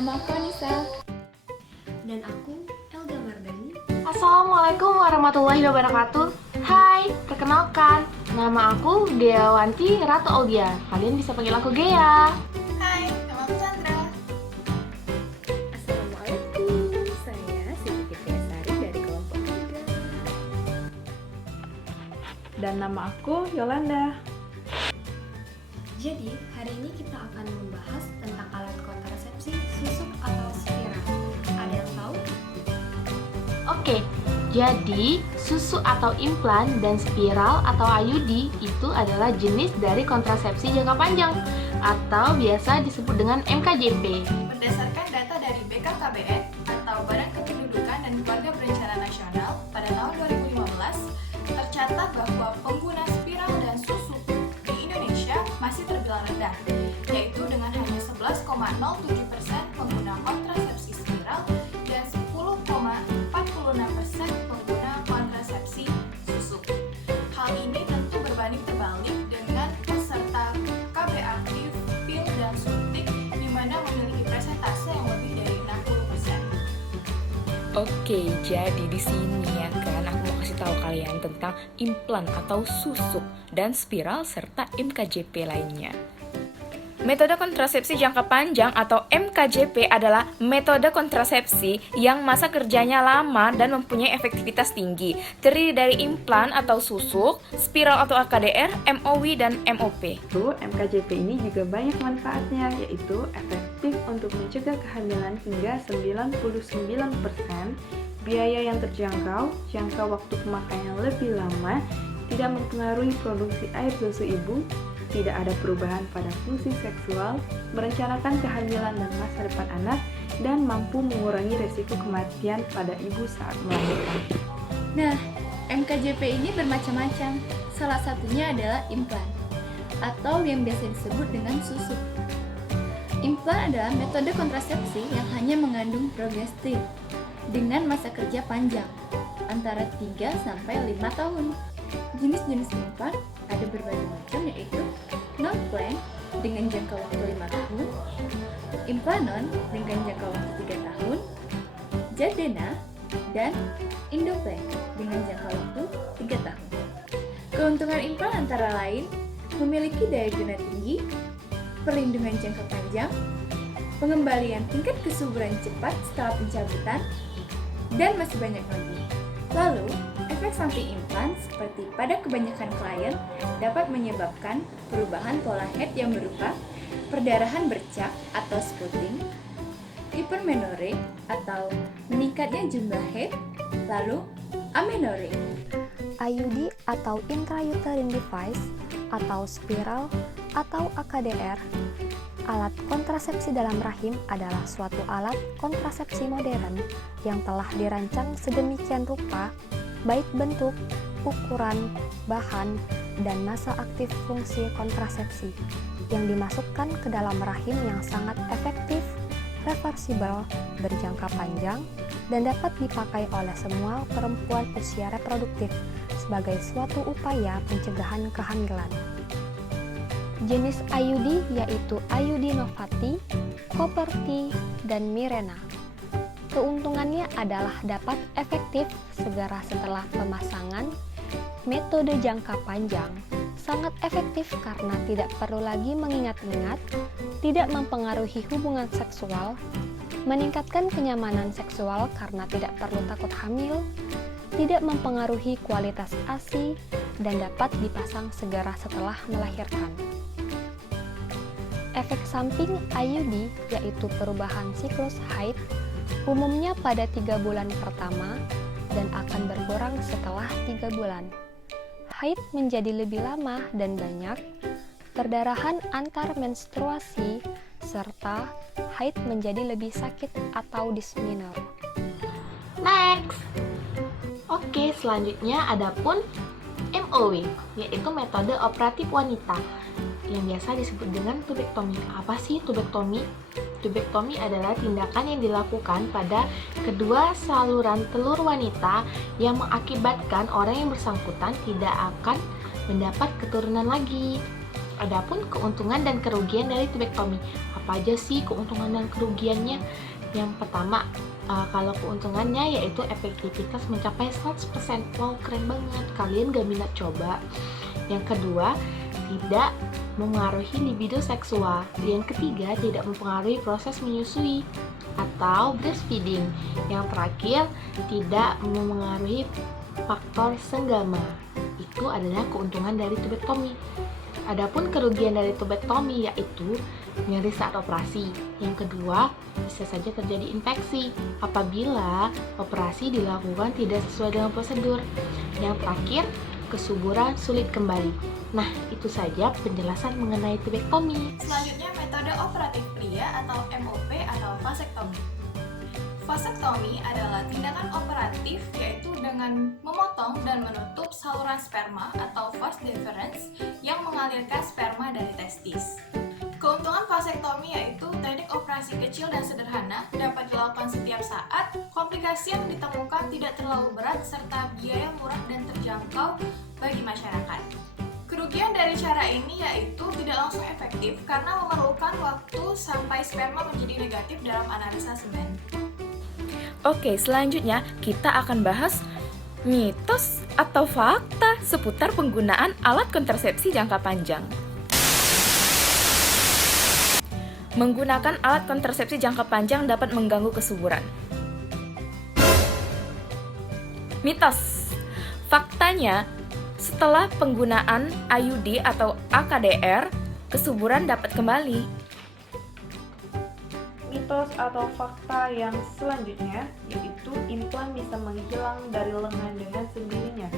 Nama aku Anissa. Dan aku Elga Mardani. Assalamualaikum warahmatullahi wabarakatuh. Hai, perkenalkan, nama aku Deawanti Ratu Audia. Kalian bisa panggil aku Gea. Hai, nama aku Chandra. Assalamualaikum, saya Siti Fitriasari dari kelompok 3. Dan nama aku Yolanda. Jadi, hari ini kita akan membahas tentang alat kontrasepsi susuk atau spiral. Ada yang tahu? Oke, jadi susu atau implan dan spiral atau IUD itu adalah jenis dari kontrasepsi jangka panjang atau biasa disebut dengan MKJP. Berdasarkan data dari BKKBN atau Badan Kependudukan dan Keluarga Berencana Nasional pada tahun 2015, tercatat bahwa pengguna spiral dan susuk di Indonesia masih terbilang rendah, yaitu dengan hanya 11,07% pengguna kontrasepsi spiral dan 10,46% pengguna kontrasepsi susuk. Hal ini tentu berbanding terbalik dengan peserta KB aktif, pil, dan suntik di mana memiliki persentase yang lebih dari 60%. Oke, jadi di sini ya kan aku mau kasih tahu kalian tentang implan atau susuk dan spiral serta MKJP lainnya. Metode kontrasepsi jangka panjang atau MKJP adalah metode kontrasepsi yang masa kerjanya lama dan mempunyai efektivitas tinggi. Terdiri dari implan atau susuk, spiral atau AKDR, MOW, dan MOP. MKJP ini juga banyak manfaatnya, yaitu efektif untuk mencegah kehamilan hingga 99%, biaya yang terjangkau, jangka waktu pemakaian lebih lama, tidak mempengaruhi produksi air susu ibu, tidak ada perubahan pada fungsi seksual, merencanakan kehamilan dan masa depan anak, dan mampu mengurangi risiko kematian pada ibu saat melahirkan. Nah, MKJP ini bermacam-macam. Salah satunya adalah implan atau yang biasa disebut dengan susuk. Implan adalah metode kontrasepsi yang hanya mengandung progestin dengan masa kerja panjang antara 3 sampai 5 tahun. Jenis-jenis implan ada berbagai macam, yaitu non-plan dengan jangka waktu 5 tahun, implanon dengan jangka waktu 3 tahun, Jadena, dan Indoplan dengan jangka waktu 3 tahun. Keuntungan implan antara lain memiliki daya guna tinggi, perlindungan jangka panjang, pengembalian tingkat kesuburan cepat setelah pencabutan, dan masih banyak lagi. Lalu, efek samping implan seperti pada kebanyakan klien dapat menyebabkan perubahan pola head yang berupa perdarahan bercak atau spotting, hipermenore atau meningkatnya jumlah head, lalu amenore. IUD atau intrauterine device atau spiral atau AKDR. Alat kontrasepsi dalam rahim adalah suatu alat kontrasepsi modern yang telah dirancang sedemikian rupa, baik bentuk, ukuran, bahan, dan masa aktif fungsi kontrasepsi, yang dimasukkan ke dalam rahim yang sangat efektif, reversibel, berjangka panjang, dan dapat dipakai oleh semua perempuan usia reproduktif sebagai suatu upaya pencegahan kehamilan. Jenis IUD yaitu IUD Novati, Copper-T, dan Mirena. Keuntungannya adalah dapat efektif segera setelah pemasangan, metode jangka panjang, sangat efektif karena tidak perlu lagi mengingat-ingat, tidak mempengaruhi hubungan seksual, meningkatkan kenyamanan seksual karena tidak perlu takut hamil, tidak mempengaruhi kualitas ASI, dan dapat dipasang segera setelah melahirkan. Efek samping IUD yaitu perubahan siklus haid umumnya pada 3 bulan pertama dan akan berkurang setelah 3 bulan. Haid menjadi lebih lama dan banyak, perdarahan antar menstruasi, serta haid menjadi lebih sakit atau dysmenorrhea. Next! Oke, selanjutnya ada pun MOW, yaitu metode operatif wanita yang biasa disebut dengan tubektomi. Apa sih tubektomi? Tubektomi adalah tindakan yang dilakukan pada kedua saluran telur wanita yang mengakibatkan orang yang bersangkutan tidak akan mendapat keturunan lagi. Adapun keuntungan dan kerugian dari tubektomi. Apa aja sih keuntungan dan kerugiannya? Yang pertama, kalau keuntungannya yaitu efektivitas mencapai 100%. Wow, keren banget. Kalian gak minat coba? Yang kedua, tidak mempengaruhi libido seksual. Yang ketiga, tidak mempengaruhi proses menyusui atau breastfeeding. Yang terakhir, tidak mempengaruhi faktor senggama. Itu adalah keuntungan dari tubektomi. Adapun kerugian dari tubektomi yaitu nyeri saat operasi. Yang kedua, bisa saja terjadi infeksi apabila operasi dilakukan tidak sesuai dengan prosedur. Yang terakhir, kesuburan sulit kembali. Nah, itu saja penjelasan mengenai tubektomi. Selanjutnya, metode operatif pria atau MOP atau vasektomi. Vasektomi adalah tindakan operatif yaitu dengan memotong dan menutup saluran sperma atau vas deferens yang mengalirkan sperma dari testis. Keuntungan vasektomi yaitu teknik operasi kecil dan sederhana, dapat dilakukan setiap saat, komplikasi yang ditemukan tidak terlalu berat, serta biaya murah dan terjangkau bagi masyarakat. Kerugian dari cara ini yaitu tidak langsung efektif karena memerlukan waktu sampai sperma menjadi negatif dalam analisa semen. Oke, selanjutnya kita akan bahas mitos atau fakta seputar penggunaan alat kontrasepsi jangka panjang. Menggunakan alat kontrasepsi jangka panjang dapat mengganggu kesuburan. Mitos. Faktanya, setelah penggunaan IUD atau AKDR, kesuburan dapat kembali. Mitos atau fakta yang selanjutnya yaitu implan bisa menghilang dari lengan dengan sendirinya.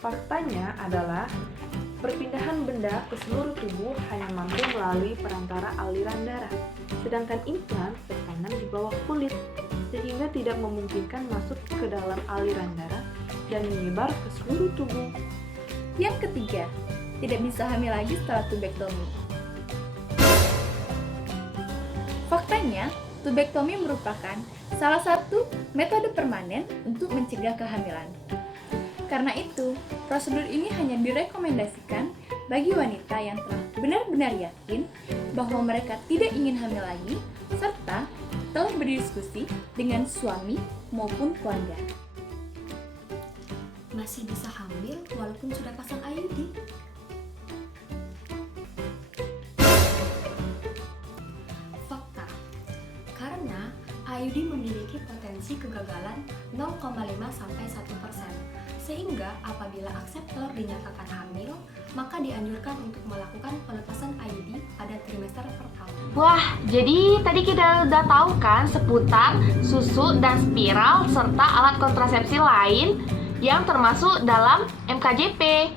Faktanya adalah perpindahan benda ke seluruh tubuh hanya mampu melalui perantara aliran darah, sedangkan implan tertanam di bawah kulit, sehingga tidak memungkinkan masuk ke dalam aliran darah dan menyebar ke seluruh tubuh. Yang ketiga, tidak bisa hamil lagi setelah tubektomi. Faktanya, tubektomi merupakan salah satu metode permanen untuk mencegah kehamilan. Karena itu, prosedur ini hanya direkomendasikan bagi wanita yang telah benar-benar yakin bahwa mereka tidak ingin hamil lagi, serta telah berdiskusi dengan suami maupun keluarga. Masih bisa hamil walaupun sudah pasang IUD? Fakta, karena IUD memiliki potensi kegagalan 0,5-1%, sehingga apabila akseptor dinyatakan hamil, maka dianjurkan untuk melakukan pelepasan IUD pada trimester pertama. Wah, jadi tadi kita udah tahu kan seputar susu dan spiral serta alat kontrasepsi lain yang termasuk dalam MKJP.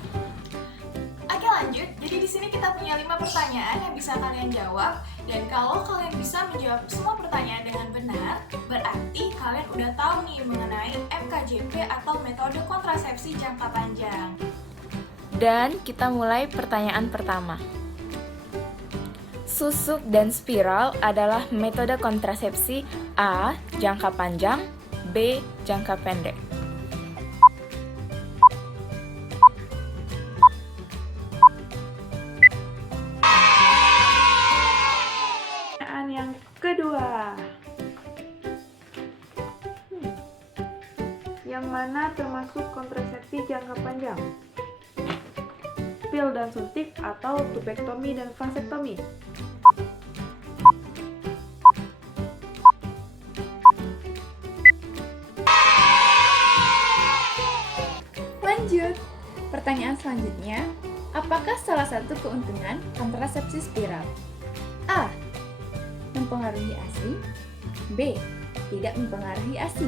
Oke, lanjut. Jadi di sini kita punya 5 pertanyaan yang bisa kalian jawab, dan kalau kalian bisa menjawab semua pertanyaan dengan benar, berarti kalian udah tahu nih mengenai MKJP atau metode kontrasepsi jangka panjang. Dan kita mulai pertanyaan pertama. Susuk dan spiral adalah metode kontrasepsi A. Jangka panjang, B. Jangka pendek. Pertanyaan yang kedua. Yang mana termasuk kontrasepsi jangka panjang? Pil dan suntik atau tubektomi dan vasektomi? Lanjut. Pertanyaan selanjutnya, apakah salah satu keuntungan kontrasepsi spiral? A. Mempengaruhi ASI. B. Tidak mempengaruhi ASI.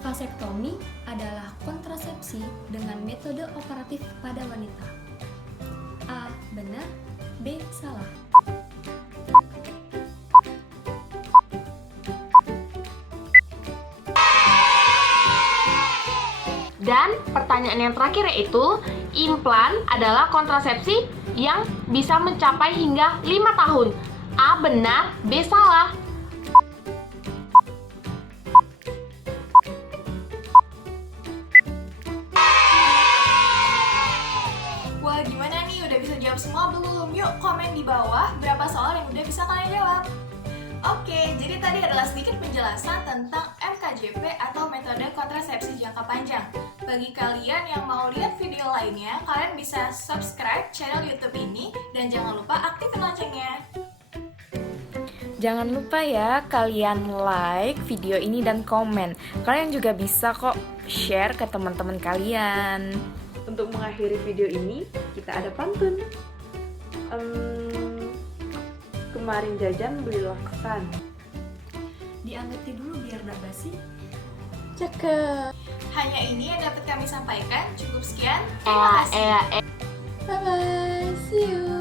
Vasektomi adalah kontrasepsi dengan metode operatif pada wanita. A. Benar, B. Salah. Dan pertanyaan yang terakhir yaitu, implan adalah kontrasepsi yang bisa mencapai hingga 5 tahun. A benar, B salah. Wah, gimana nih? Udah bisa jawab semua belum? Yuk komen di bawah berapa soal yang udah bisa kalian jawab. Oke, jadi tadi adalah sedikit penjelasan tentang MKJP atau metode kontrasepsi jangka panjang. Bagi kalian yang mau lihat video lainnya, kalian bisa subscribe channel YouTube ini dan jangan lupa aktifin loncengnya. Jangan lupa ya kalian like video ini dan komen. Kalian juga bisa kok share ke teman-teman kalian. Untuk mengakhiri video ini, kita ada pantun. Kemarin jajan beli laksan. Diangetin dulu biar gak basi. Cakep. Hanya ini yang dapat kami sampaikan. Cukup sekian. Terima kasih. Bye bye. See you.